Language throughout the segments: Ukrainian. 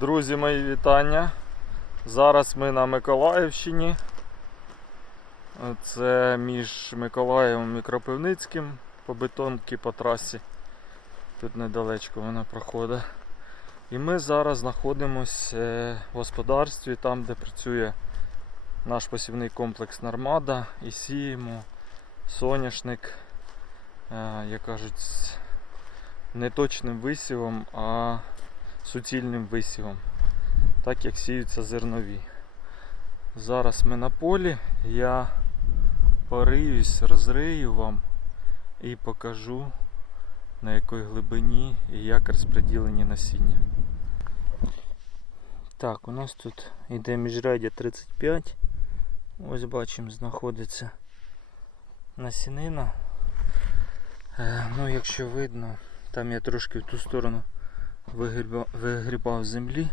Друзі, мої вітання. Зараз ми на Миколаївщині. Це між Миколаєвом і Кропивницьким по бетонці по трасі. Тут недалечко вона проходить. І ми зараз знаходимося в господарстві, там де працює наш посівний комплекс Нормада і сіємо соняшник, е, як кажуть, з неточним висівом, а суцільним висівом, так як сіються зернові. Зараз ми на полі, я пориюсь, розрию вам і покажу на якій глибині і як розподілені насіння. Так, у нас тут йде міжрядя 35. Ось бачимо, знаходиться насінина. Е, ну, якщо видно, там я трошки в ту сторону вигрібав, землі.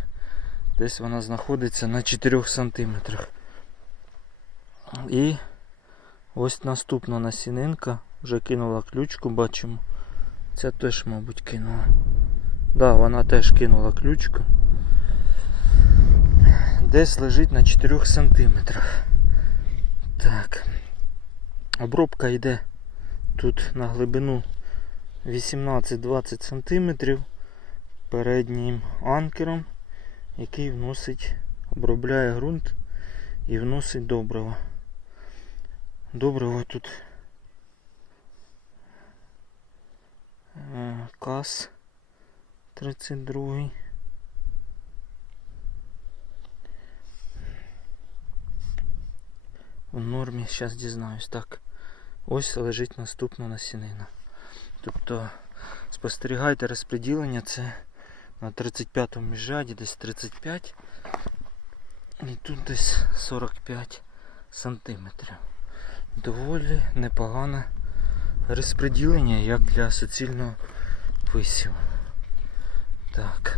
Десь вона знаходиться на 4 сантиметрах. І ось наступна насінинка. Вже кинула ключку, бачимо. Ця теж, мабуть, кинула. Да, вона теж кинула ключку. Десь лежить на 4 сантиметрах. Так. Обробка йде тут на глибину 18-20 сантиметрів переднім анкером, який вносить, обробляє ґрунт і вносить добриво. Добриво тут е, КАС 32. В нормі, зараз дізнаюсь. Так, ось лежить наступна насінина. Тобто спостерігайте розподілення, це на 35-му міжряді десь 35 і тут десь 45 сантиметрів. Доволі непогане розподілення, як для суцільного висіву. Так.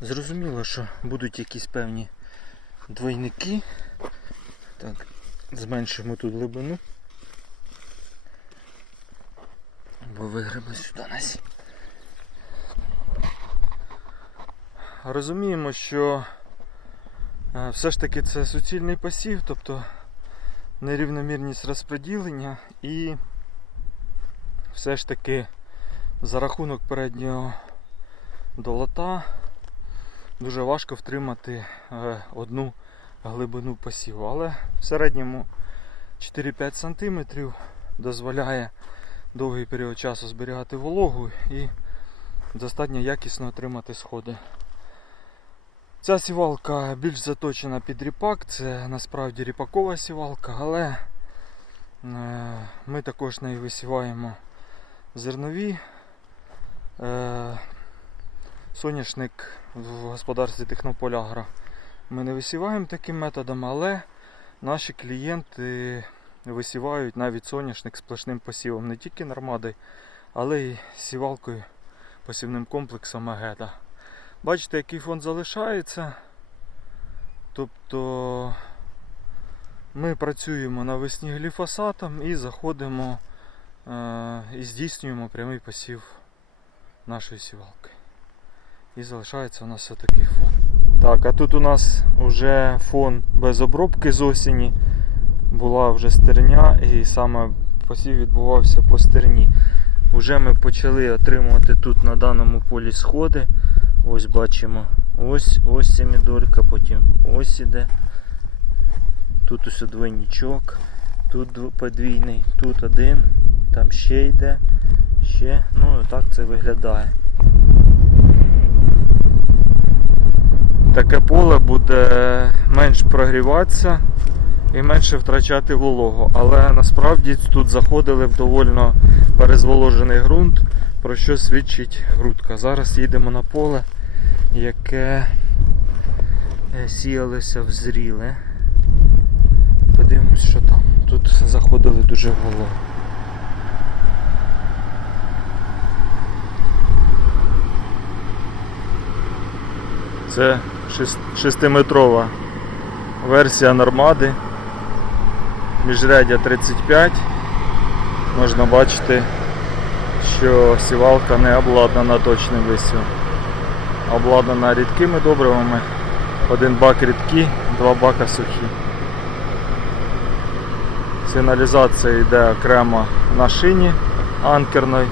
Зрозуміло, що будуть якісь певні двойники. Так, зменшимо тут глибину. Бо вигребли сюди нас. Розуміємо, що е, все ж таки це суцільний посів, тобто нерівномірність розподілення і все ж таки за рахунок переднього долота дуже важко втримати е, одну глибину посіву. Але в середньому 4-5 см дозволяє довгий період часу зберігати вологу і достатньо якісно отримати сходи. Ця сівалка більш заточена під ріпак, це насправді ріпакова сівалка, але е, ми також нею висіваємо зернові. Е, Соняшник в господарстві Технополягра ми не висіваємо таким методом, але наші клієнти висівають навіть соняшник сплошним посівом не тільки нормади, але й сівалкою посівним комплексом Агеда. Бачите, який фон залишається. Тобто ми працюємо навесні гліфосатом і заходимо е, і здійснюємо прямий посів нашої сівалки. І залишається у нас отакий фон. Так, а тут у нас вже фон без обробки з осені. Була вже стерня і саме посів відбувався по стерні. Уже ми почали отримувати тут на даному полі сходи. Ось бачимо. Ось ось семідорка, потім ось іде. Тут ось двойничок, тут подвійний, тут один, там ще йде, ще. Ну і так це виглядає. Таке поле буде менш прогріватися і менше втрачати вологу. Але насправді тут заходили в довольно перезволожений ґрунт, про що свідчить грудка. Зараз їдемо на поле, яке е, сіялося в зріле. Подивимось, що там. Тут заходили дуже волого. Це шест- шестиметрова версія нормади. Міжрядя 35. Можна бачити, що сівалка не обладнана точним висівом. Обладнана рідкими добривами. Один бак рідкі, два бака сухі. Сигналізація йде окремо на шині анкерної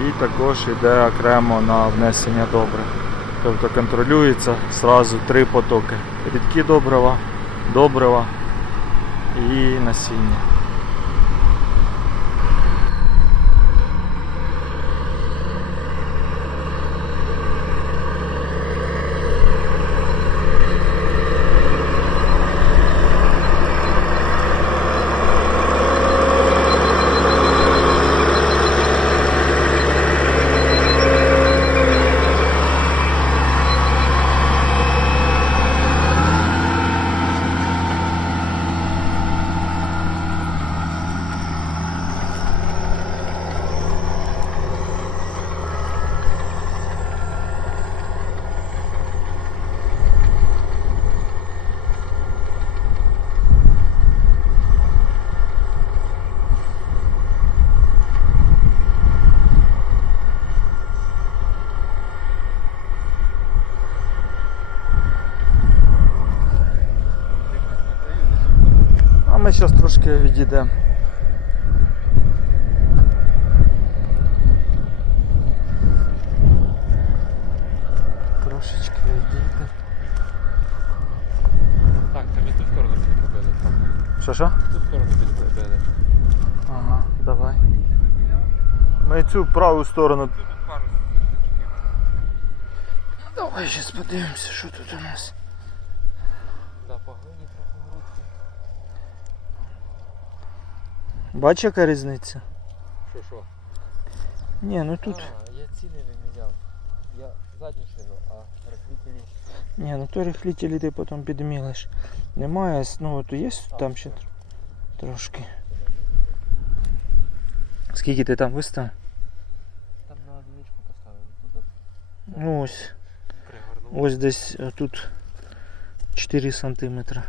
і також йде окремо на внесення добрив. Тобто контролюється зразу три потоки. Рідкі добрива, добрива і насіння. А ми зараз трошки відійдемо. Трошечки відійдемо. Так, це ми ту сторону підробили. Що що? Ту сторону підробили. Ага, давай. Ми цю праву сторону. Тут пару Давай зараз подивимося, що тут у нас. Бачиш, яка різниця? Що що? Ні, ну тут. А, я ціни не міняв. Я задню шину, а розкріпили. Ні, ну то рихлітелі ти потім підмілиш. Немає, ну от є там ще тр- трошки. Скільки ти там виставив? Там на одиничку поставили. Тут Ну ось. пригорнув. Ось десь е, тут 4 сантиметра.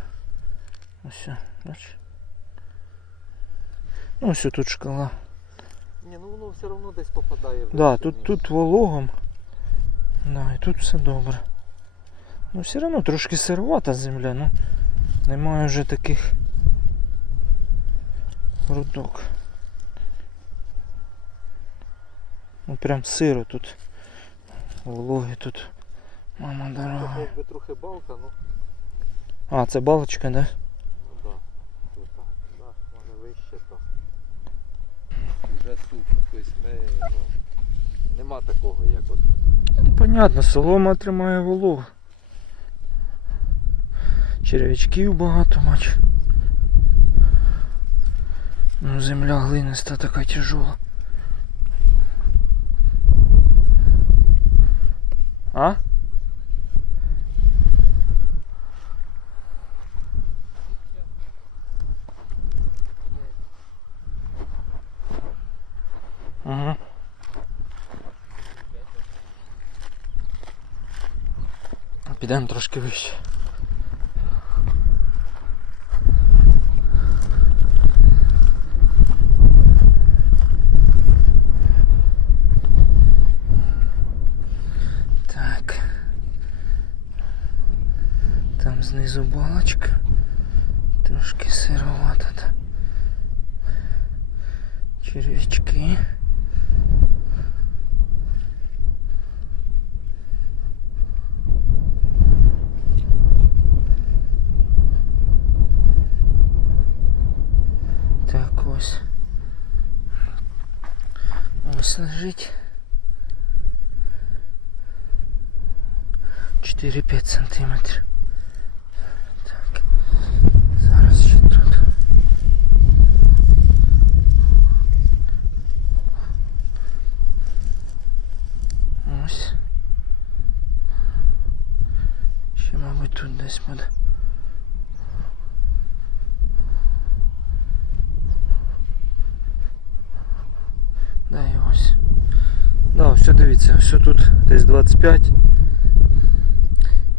Ось, бачиш? Ну, ось тут шкала. Ні, ну воно все одно десь попадає. в Да, тут, тут вологом. Да, і тут все добре. Ну все одно трошки сировата земля, ну немає вже таких грудок. Ну прям сиро тут. Вологи тут. Мама дорога. якби трохи балка, ну, А, це балочка, да? ну да. Тут так. Да, може вище то. Вже сухо. Тобто ми, ну, нема такого, як от. Понятно, солома тримає вологу. Черв'ячків багато мач. Ну, земля глиниста така тяжола. А? Угу. Підемо трошки вище. Так. Там знизу балочка. Трошки сировата. та. Червячки. Ось лежить. 4-5 сантиметрів. Так. Зараз ще тут. Ось. Ще, мабуть, тут десь буде. Да, і ось. Да, все дивіться, все тут десь 25.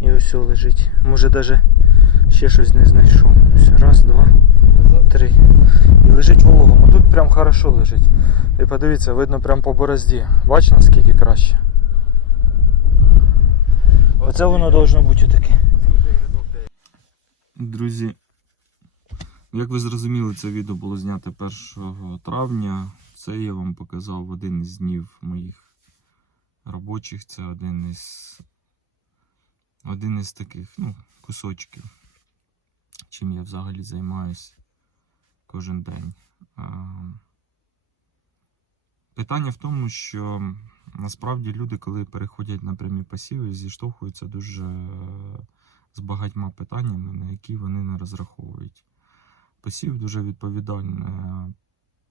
І ось лежить. Може навіть ще щось не знайшов. Все, раз, два, три. І лежить вологом. А тут прям хорошо лежить. І подивіться, видно прям по борозді. Бач наскільки краще. Оце воно должно бути таке. Друзі, як ви зрозуміли, це відео було знято 1 травня. Це я вам показав в один із днів моїх робочих. Це один із один із таких ну, кусочків, чим я взагалі займаюсь кожен день. Питання в тому, що насправді люди, коли переходять на прямі пасіви, зіштовхуються дуже е, з багатьма питаннями, на які вони не розраховують. Посів дуже відповідальне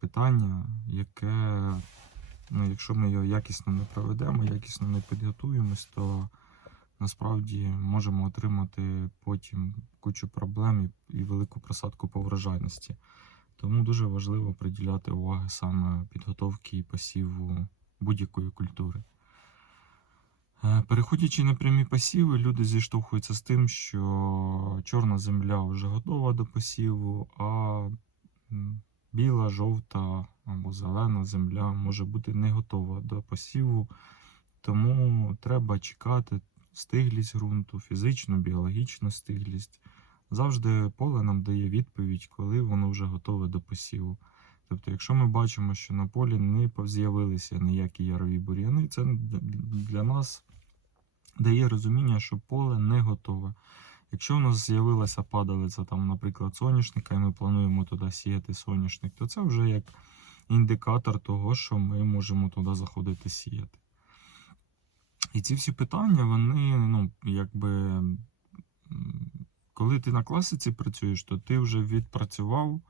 питання, яке, ну, якщо ми його якісно не проведемо, якісно не підготуємось, то насправді можемо отримати потім кучу проблем і велику просадку по врожайності. Тому дуже важливо приділяти увагу саме підготовки і посіву будь-якої культури. Е, Переходячи на прямі посіви, люди зіштовхуються з тим, що чорна земля вже готова до посіву, а біла, жовта або зелена земля може бути не готова до посіву. Тому треба чекати стиглість ґрунту, фізичну, біологічну стиглість. Завжди поле нам дає відповідь, коли воно вже готове до посіву. Тобто, якщо ми бачимо, що на полі не з'явилися ніякі ярові бур'яни, це для нас дає розуміння, що поле не готове. Якщо у нас з'явилася падалиця, там, наприклад, соняшника, і ми плануємо туди сіяти соняшник, то це вже як індикатор того, що ми можемо туди заходити сіяти. І ці всі питання, вони, ну, якби, коли ти на класиці працюєш, то ти вже відпрацював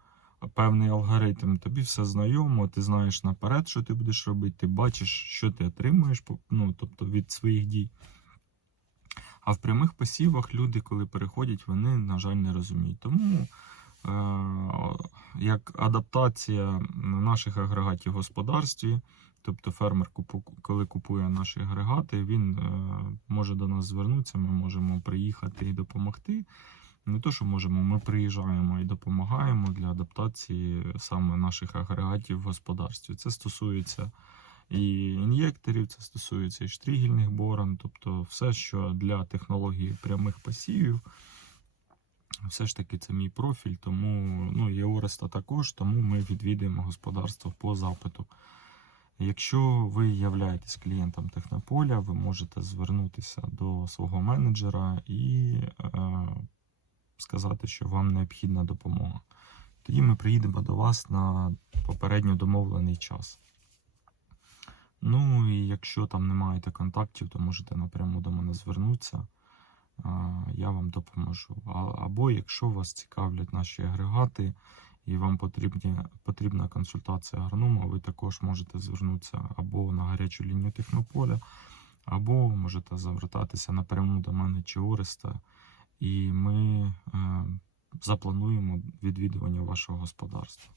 певний алгоритм, тобі все знайомо, ти знаєш наперед, що ти будеш робити, ти бачиш, що ти отримуєш, ну, тобто від своїх дій. А в прямих посівах люди, коли переходять, вони, на жаль, не розуміють. Тому е- як адаптація наших агрегатів в господарстві, тобто фермер, коли купує наші агрегати, він е- може до нас звернутися, ми можемо приїхати і допомогти. Не то, що можемо, ми приїжджаємо і допомагаємо для адаптації саме наших агрегатів в господарстві. Це стосується і ін'єкторів, це стосується і штригельних борон, тобто все, що для технології прямих посівів. Все ж таки це мій профіль, тому ну, і Ореста також, тому ми відвідуємо господарство по запиту. Якщо ви являєтесь клієнтом Технополя, ви можете звернутися до свого менеджера і е, сказати, що вам необхідна допомога. Тоді ми приїдемо до вас на попередньо домовлений час. Ну і якщо там не маєте контактів, то можете напряму до мене звернутися. Я вам допоможу. Або якщо вас цікавлять наші агрегати і вам потрібні, потрібна консультація агронома, ви також можете звернутися або на гарячу лінію Технополя, або можете звертатися напряму до мене чи Ореста, і ми е, заплануємо відвідування вашого господарства.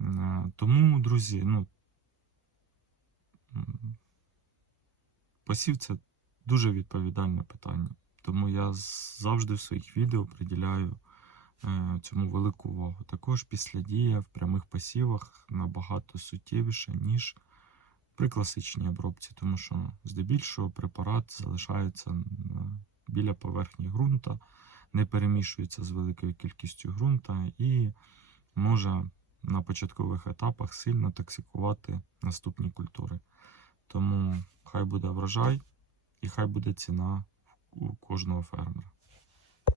Е, Тому, друзі, ну, посів це дуже відповідальне питання. Тому я завжди в своїх відео приділяю е, цьому велику увагу. Також після дія в прямих посівах набагато суттєвіше, ніж при класичній обробці, тому що здебільшого препарат залишається біля поверхні ґрунта, не перемішується з великою кількістю ґрунта і може на початкових етапах сильно токсикувати наступні культури. Тому хай буде врожай і хай буде ціна у кожного фермера.